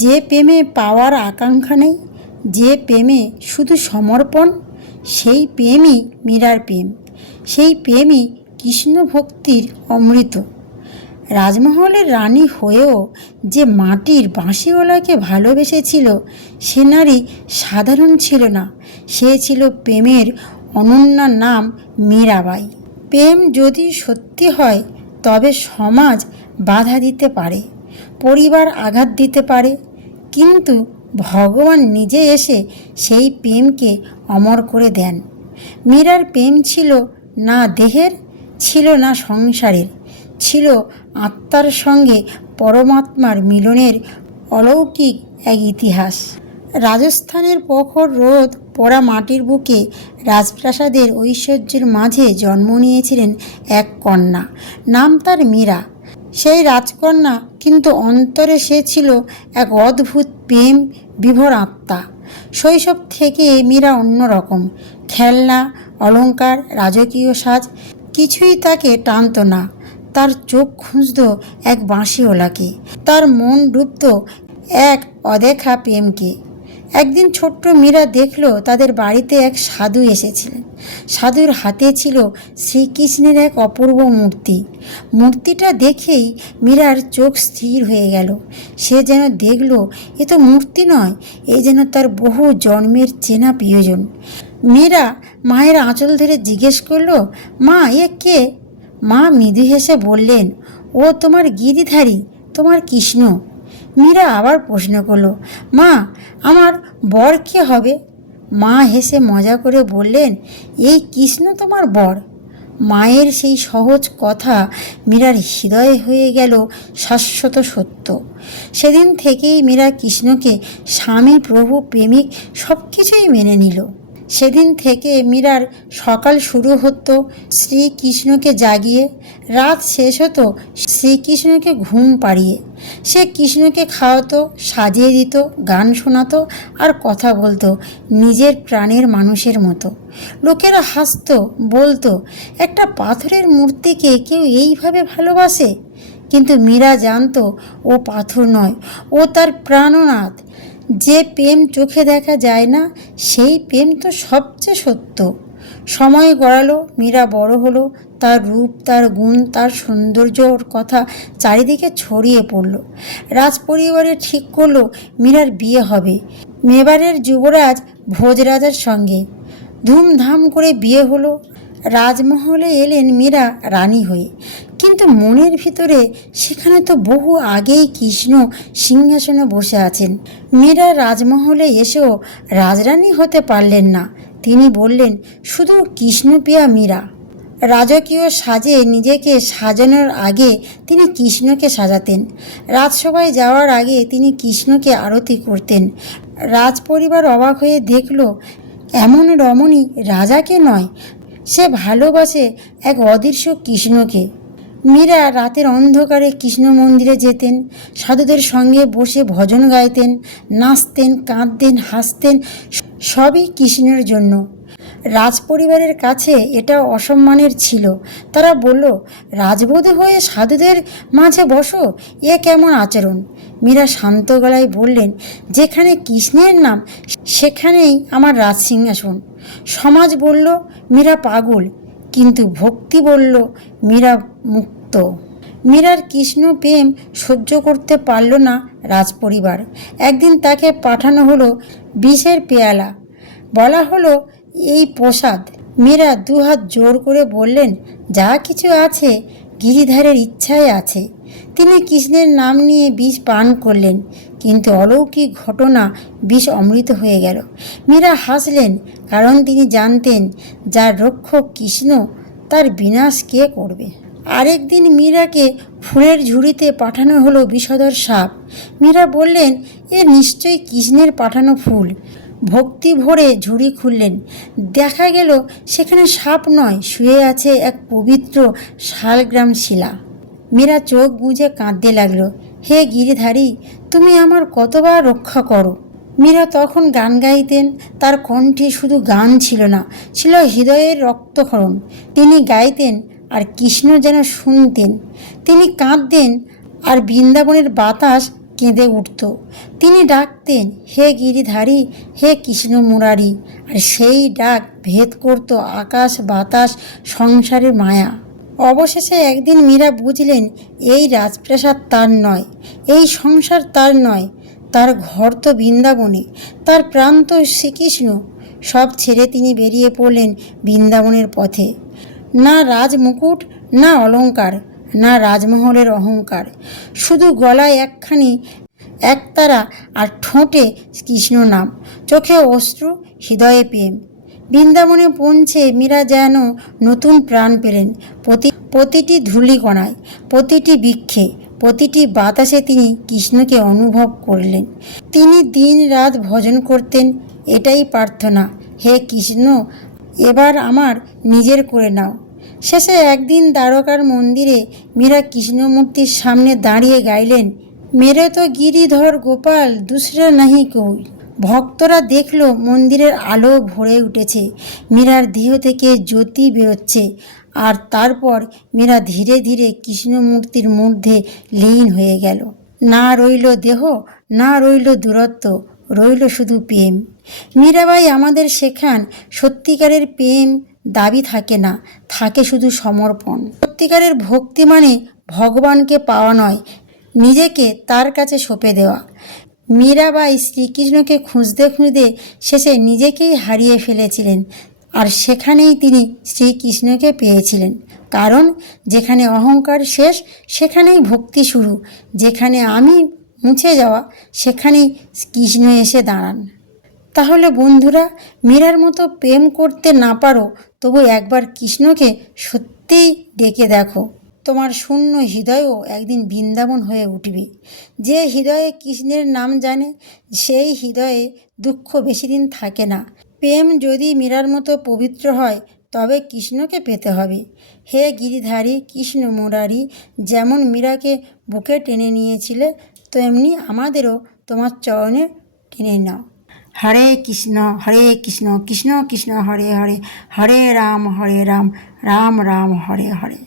যে প্রেমে পাওয়ার আকাঙ্ক্ষা নেই, যে প্রেমে শুধু সমর্পণ, সেই প্রেমই মীরার প্রেম। সেই প্রেমই কৃষ্ণ ভক্তির অমৃত। রাজমহলের রানী হয়েও যে মাটির বাঁশিওয়ালাকে ভালোবেসেছিল, সে নারী সাধারণ ছিল না, সে ছিল প্রেমের অনন্য নাম মীরাবাই। প্রেম যদি সত্যি হয় তবে সমাজ বাধা দিতে পারে, পরিবার আঘাত দিতে পারে, কিন্তু ভগবান নিজে এসে সেই প্রেমকে অমর করে দেন। মীরার প্রেম ছিল না দেহের, ছিল না সংসারের, ছিল আত্মার সঙ্গে পরমাত্মার মিলনের অলৌকিক এক ইতিহাস। রাজস্থানের প্রখর রোদ পোড়া মাটির বুকে রাজপ্রাসাদের ঐশ্বর্যের মাঝে জন্ম নিয়েছিলেন এক কন্যা, নাম তার মীরা। সেই রাজকন্যা, কিন্তু অন্তরে সে ছিল এক অদ্ভুত প্রেম বিভোর আত্মা। শৈশব থেকে মীরা অন্যরকম। খেলনা, অলংকার, রাজকীয় সাজ কিছুই তাকে টানত না। তার চোখ খুঁজত এক বাঁশিওয়ালাকে, তার মন ডুবত এক অদেখা প্রেমকে। একদিন ছোট্ট মীরা দেখল তাদের বাড়িতে এক সাধু এসেছিলেন। সাধুর হাতে ছিল শ্রীকৃষ্ণের এক অপূর্ব মূর্তি। মূর্তিটা দেখেই মীরার চোখ স্থির হয়ে গেল। সে যেন দেখল এ তো মূর্তি নয়, এ যেন তার বহু জন্মের চেনা প্রিয়জন। মীরা মায়ের আঁচল ধরে জিজ্ঞেস করল, মা, এ কে? মা মৃদু হেসে বললেন, ও তোমার গিরিধারী, তোমার কৃষ্ণ। মীরা আবার প্রশ্ন করল, মা, আমার বর কে হবে? মা হেসে মজা করে বললেন, এই কৃষ্ণ তোমার বর। মায়ের সেই সহজ কথা মীরার হৃদয়ে হয়ে গেল শাশ্বত সত্য। সেদিন থেকেই মীরা কৃষ্ণকে স্বামী, প্রভু, প্রেমিক সব কিছুই মেনে নিল। সেদিন থেকে মীরার সকাল শুরু হতো শ্রীকৃষ্ণকে জাগিয়ে, রাত শেষ হতো শ্রীকৃষ্ণকে ঘুম পাড়িয়ে। সে কৃষ্ণকে খাওয়াতো, সাজিয়ে দিত, গান শোনাতো আর কথা বলতো নিজের প্রাণের মানুষের মতো। লোকেরা হাসতো, বলতো, একটা পাথরের মূর্তিকে কেউ এইভাবে ভালোবাসে? কিন্তু মীরা জানতো ও পাথর নয়, ও তার প্রাণনাথ। যে প্রেম চোখে দেখা যায় না, সেই প্রেম তো সবচেয়ে সত্য। সময় গড়ালো, মীরা বড় হলো, তার রূপ, তার গুণ, তার সৌন্দর্যর কথা চারিদিকে ছড়িয়ে পড়ল। রাজপরিবারে ঠিক করলো মীরার বিয়ে হবে মেবারের যুবরাজ ভোজরাজার সঙ্গে। ধুমধাম করে বিয়ে হলো। রাজমহলে এলেন মীরা রানী হয়ে, কিন্তু মনের ভিতরে সেখানে তো বহু আগেই কৃষ্ণ সিংহাসনে বসে আছেন। মীরা রাজমহলে এসেও রাজরানী হতে পারলেন না। তিনি বললেন, শুধু কৃষ্ণপ্রিয়া মীরা। রাজকীয় সাজে নিজেকে সাজানোর আগে তিনি কৃষ্ণকে সাজাতেন। রাজসভায় যাওয়ার আগে তিনি কৃষ্ণকে আরতি করতেন। রাজপরিবার অবাক হয়ে দেখল, এমন রমণী রাজাকে নয়, সে ভালোবাসে এক অদৃশ্য কৃষ্ণকে। মীরা রাতের অন্ধকারে কৃষ্ণ মন্দিরে যেতেন, সাধুদের সঙ্গে বসে ভজন গাইতেন, নাচতেন, কাঁদতেন, হাসতেন, সবই কৃষ্ণের জন্য। রাজপরিবারের কাছে এটা অসম্মানের ছিল। তারা বলল, রাজবধূ হয়ে সাধুদের মাঝে বসো, এ কেমন আচরণ? মীরা শান্ত গলায় বললেন, যেখানে কৃষ্ণের নাম সেখানেই আমার রাজসিংহাসন। সমাজ বলল মীরা পাগল, কিন্তু ভক্তি বলল মীরা মুক্ত। মীরার কৃষ্ণ প্রেম সহ্য করতে পারল না রাজপরিবার। একদিন তাকে পাঠানো হলো বিষের পেয়ালা। বলা হলো, এই প্রসাদ। মীরা দুহাত জোর করে বললেন, যা কিছু আছে গিরিধারের ইচ্ছায় আছে। তিনি কৃষ্ণের নাম নিয়ে বিষ পান করলেন, কিন্তু অলৌকিক ঘটনা, বিষ অমৃত হয়ে গেল। মীরা হাসলেন, কারণ তিনি জানতেন যার রক্ষক কৃষ্ণ, তার বিনাশ কে করবে। আরেকদিন মীরাকে ফুলের ঝুড়িতে পাঠানো হলো বিষধর সাপ। মীরা বললেন, এ নিশ্চয়ই কৃষ্ণের পাঠানো ফুল। ভক্তি ভরে ঝুড়ি খুললেন। দেখা গেল সেখানে সাপ নয়, শুয়ে আছে এক পবিত্র শালগ্রাম শিলা। মীরা চোখ বুজে কাঁদতে লাগলো, হে গিরিধারী, তুমি আমার কতবার রক্ষা করো। মীরা তখন গান গাইতেন। তার কণ্ঠে শুধু গান ছিল না, ছিল হৃদয়ের রক্তক্ষরণ। তিনি গাইতেন আর কৃষ্ণ যেন শুনতেন। তিনি কাঁদতেন আর বৃন্দাবনের বাতাস কেঁদে উঠত। তিনি ডাকতেন, হে গিরিধারী, হে কৃষ্ণ মুরারি। আর সেই ডাক ভেদ করত আকাশ বাতাস, সংসারের মায়া। অবশেষে একদিন মীরা বুঝলেন, এই রাজপ্রাসাদ তার নয়, এই সংসার তার নয়, তার ঘর তো বৃন্দাবনে, তার প্রাণ তো শ্রীকৃষ্ণ। সব ছেড়ে তিনি বেরিয়ে পড়লেন বৃন্দাবনের পথে। না রাজমুকুট, না অলংকার, না রাজমহলের অহংকার, শুধু গলায় একখানি একতারা আর ঠোঁটে কৃষ্ণ নাম, চোখে অশ্রু, হৃদয়ে প্রেম। বৃন্দাবনে পৌঁছে মীরা যেন নতুন প্রাণ পেলেন। প্রতিটি ধূলিকণায়, প্রতিটি বৃক্ষে, প্রতিটি বাতাসে তিনি কৃষ্ণকে অনুভব করলেন। তিনি দিন রাত ভজন করতেন, এটাই প্রার্থনা, হে কৃষ্ণ, এবার আমার নিজের করে নাও। শেষে একদিন দ্বারকার মন্দিরে মীরা কৃষ্ণমূর্তির সামনে দাঁড়িয়ে গাইলেন, মেরে তো গিরিধর গোপাল দুসরা নাহি কই। ভক্তরা দেখল মন্দিরের আলো ভরে উঠেছে, মীরার দেহ থেকে জ্যোতি বেরোচ্ছে। আর তারপর মীরা ধীরে ধীরে কৃষ্ণমূর্তির মধ্যে লীন হয়ে গেল। না রইল দেহ, না রইল দূরত্ব, রইল শুধু প্রেম। মীরাবাই আমাদের শেখান, সত্যিকারের প্রেম দাবি থাকে না, থাকে শুধু সমর্পণ। সত্যিকারের ভক্তি মানে ভগবানকে পাওয়া নয়, নিজেকে তার কাছে সঁপে দেওয়া। মীরাবাই শ্রীকৃষ্ণকে খুঁজতে খুঁজতে শেষে নিজেকেই হারিয়ে ফেলেছিলেন। আর সেখানেই তিনি শ্রীকৃষ্ণকে পেয়েছিলেন। কারণ যেখানে অহংকার শেষ, সেখানেই ভক্তি শুরু। যেখানে আমি মুছে যাওয়া, সেখানেই কৃষ্ণ এসে দাঁড়ান। তাহলে বন্ধুরা, মীরার মতো প্রেম করতে না পারো, তবু একবার কৃষ্ণকে সত্যিই ডেকে দেখো। তোমার শূন্য হৃদয়ও একদিন বৃন্দাবন হয়ে উঠবে। যে হৃদয়ে কৃষ্ণের নাম জানে, সেই হৃদয়ে দুঃখ বেশি দিন থাকে না। প্রেম যদি মীরার মতো পবিত্র হয়, তবে কৃষ্ণকে পেতে হবে। হে গিরিধারী কৃষ্ণ মুরারি, যেমন মীরাকে বুকে টেনে নিয়েছিলে, তেমনি আমাদেরও তোমার চরণে টেনে নাও। হরে কৃষ্ণ কৃষ্ণ কৃষ্ণ কৃষ্ণ হরে হরে, হরে রাম রাম রাম হরে হরে।